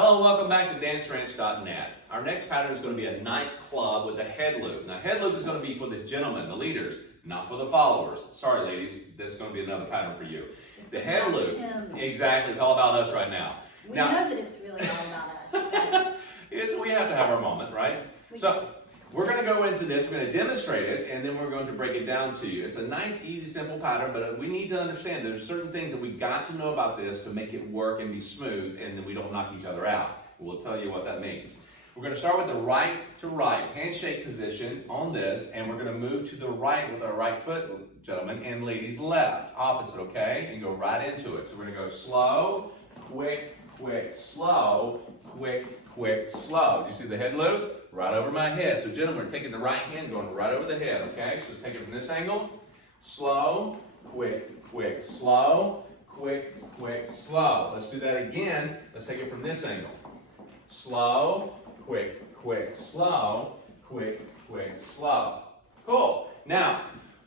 Hello, welcome back to danceranch.net. Our next pattern is going to be a nightclub with a head loop. Now, head loop is going to be for the gentlemen, the leaders, not for the followers. Sorry, ladies, this is going to be another pattern for you. The head loop, exactly, it's all about us right now. We know that it's really all about us. We have to have our moment, right? We're going to go into this, we're going to demonstrate it, and then we're going to break it down to you. It's a nice, easy, simple pattern, but we need to understand there's certain things that we got to know about this to make it work and be smooth, and then we don't knock each other out. We'll tell you what that means. We're going to start with the right to right handshake position on this, and we're going to move to the right with our right foot, gentlemen, and ladies left, opposite, okay? And go right into it. So we're going to go slow, quick, quick, slow, quick, quick, slow. Do you see the head loop? Right over my head. So gentlemen, we're taking the right hand, going right over the head, okay? So take it from this angle. Slow, quick, quick, slow, quick, quick, slow. Let's do that again. Let's take it from this angle. Slow, quick, quick, slow, quick, quick, slow. Cool. Now,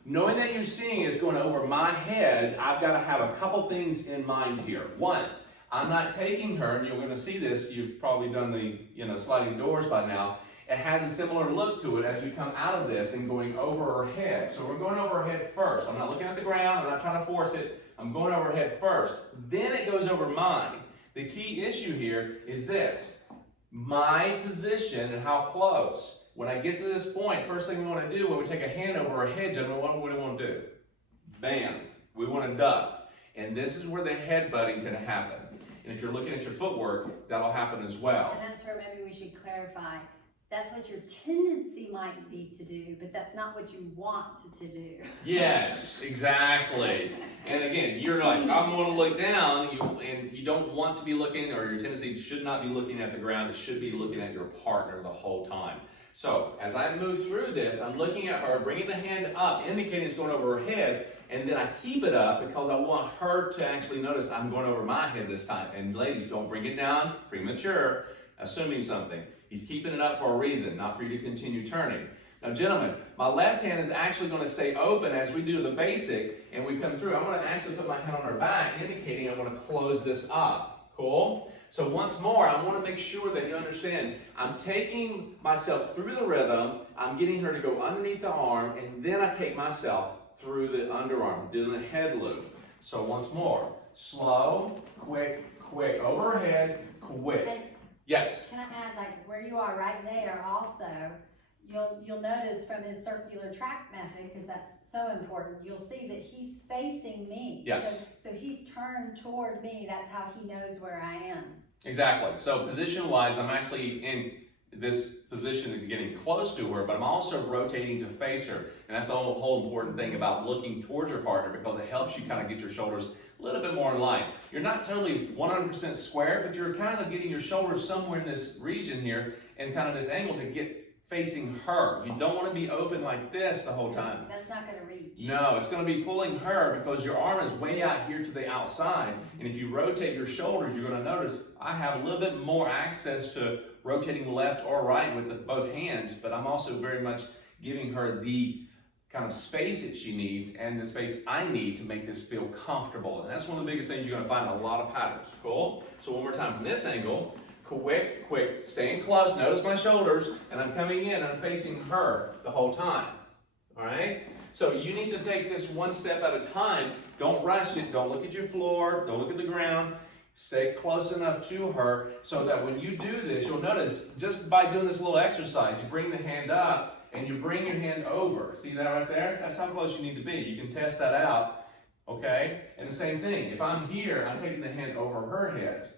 knowing that you're seeing it's going over my head, I've got to have a couple things in mind here. One, I'm not taking her, and you're going to see this, you've probably done the sliding doors by now. It has a similar look to it as we come out of this and going over her head. So we're going over her head first. I'm not looking at the ground, I'm not trying to force it. I'm going over her head first. Then it goes over mine. The key issue here is this. My position and how close. When I get to this point, first thing we want to do when we take a hand over our head, gentlemen, what do we want to do? Bam. We want to duck. And this is where the headbutting can happen. And if you're looking at your footwork, that'll happen as well. And that's where maybe we should clarify. That's what your tendency might be to do, but that's not what you want to do. Yes, exactly. And again, you're like, I'm going to look down, and you don't want to be looking, or your tendency should not be looking at the ground. It should be looking at your partner the whole time. So as I move through this, I'm looking at her, bringing the hand up, indicating it's going over her head, and then I keep it up because I want her to actually notice I'm going over my head this time. And ladies, don't bring it down premature, assuming something. He's keeping it up for a reason, not for you to continue turning. Now, gentlemen, my left hand is actually going to stay open as we do the basic, and we come through. I'm going to actually put my hand on her back, indicating I want to close this up. Cool? So once more, I want to make sure that you understand, I'm taking myself through the rhythm, I'm getting her to go underneath the arm, and then I take myself through the underarm, doing the head loop. So once more, slow, quick, quick, over her head, quick. Yes? Can I add, like, where you are right there also, you'll notice from his circular track method, because that's so important, you'll see that he's facing me. Yes. So he's turned toward me. That's how he knows where I am. Exactly. So position-wise, I'm actually in this position of getting close to her, but I'm also rotating to face her. And that's the whole important thing about looking towards your partner, because it helps you kind of get your shoulders a little bit more in line. You're not totally 100% square, but you're kind of getting your shoulders somewhere in this region here and kind of this angle to get facing her. You don't want to be open like this the whole time. That's not going to reach. No, it's going to be pulling her because your arm is way out here to the outside. And if you rotate your shoulders, you're going to notice I have a little bit more access to rotating left or right with both hands, but I'm also very much giving her the kind of space that she needs and the space I need to make this feel comfortable. And that's one of the biggest things you're going to find in a lot of patterns. Cool? So one more time from this angle. Quick, quick, staying close, notice my shoulders, and I'm coming in and I'm facing her the whole time. All right? So you need to take this one step at a time. Don't rush it. Don't look at your floor. Don't look at the ground. Stay close enough to her so that when you do this, you'll notice just by doing this little exercise, you bring the hand up and you bring your hand over. See that right there? That's how close you need to be. You can test that out, okay? And the same thing. If I'm here, I'm taking the hand over her head.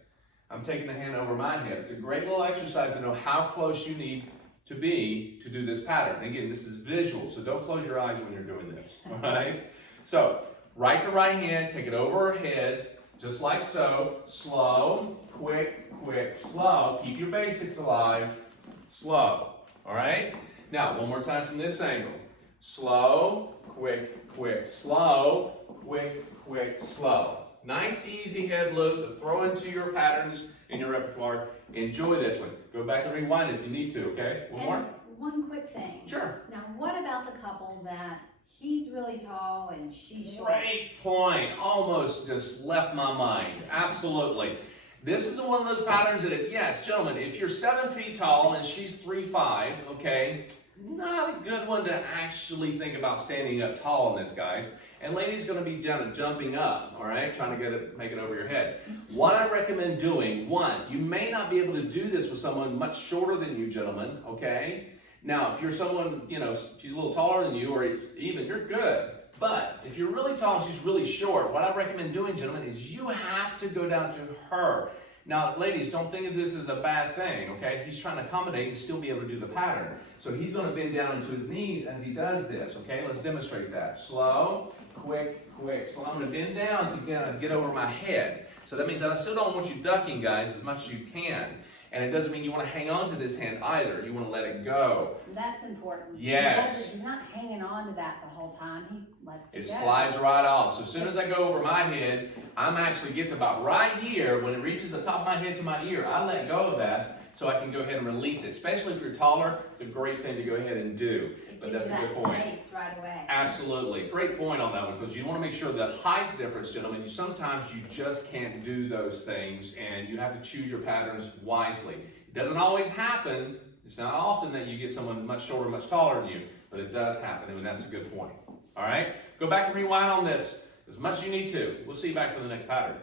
I'm taking the hand over my head. It's a great little exercise to know how close you need to be to do this pattern. Again, this is visual, so don't close your eyes when you're doing this, all right? So, right to right hand, take it over her head, just like so. Slow, quick, quick, slow. Keep your basics alive. Slow, all right? Now, one more time from this angle. Slow, quick, quick, slow, quick, quick, slow. Nice, easy head loop to throw into your patterns in your repertoire. Enjoy this one. Go back and rewind if you need to, okay? One more? One quick thing. Sure. Now, what about the couple that he's really tall and she's short? Great point. Almost just left my mind. Absolutely. This is one of those patterns that, yes, gentlemen, if you're 7 feet tall and she's 3'5", okay, not a good one to actually think about standing up tall in this, guys. And ladies going to be jumping up, all right, trying to make it over your head. What I recommend doing, one, you may not be able to do this with someone much shorter than you, gentlemen, okay? Now, if you're someone, you know, she's a little taller than you, or even, you're good. But if you're really tall and she's really short, what I recommend doing, gentlemen, is you have to go down to her. Now, ladies, don't think of this as a bad thing, okay? He's trying to accommodate and still be able to do the pattern. So he's going to bend down into his knees as he does this, okay? Let's demonstrate that. Slow, quick, quick. So I'm going to bend down to get over my head. So that means that I still don't want you ducking, guys, as much as you can. And it doesn't mean you want to hang on to this hand either. You want to let it go. That's important. Yes. He's not hanging on to that the whole time. He lets it go. It slides right off. So as soon as I go over my head, I'm actually get to about right here. When it reaches the top of my head to my ear, I let go of that so I can go ahead and release it. Especially if you're taller, it's a great thing to go ahead and do. But that's a good point. Space right away. Absolutely. Great point on that one, because you want to make sure the height difference, gentlemen, sometimes you just can't do those things, and you have to choose your patterns wisely. It doesn't always happen. It's not often that you get someone much shorter, much taller than you, but it does happen, and that's a good point. All right? Go back and rewind on this as much as you need to. We'll see you back for the next pattern.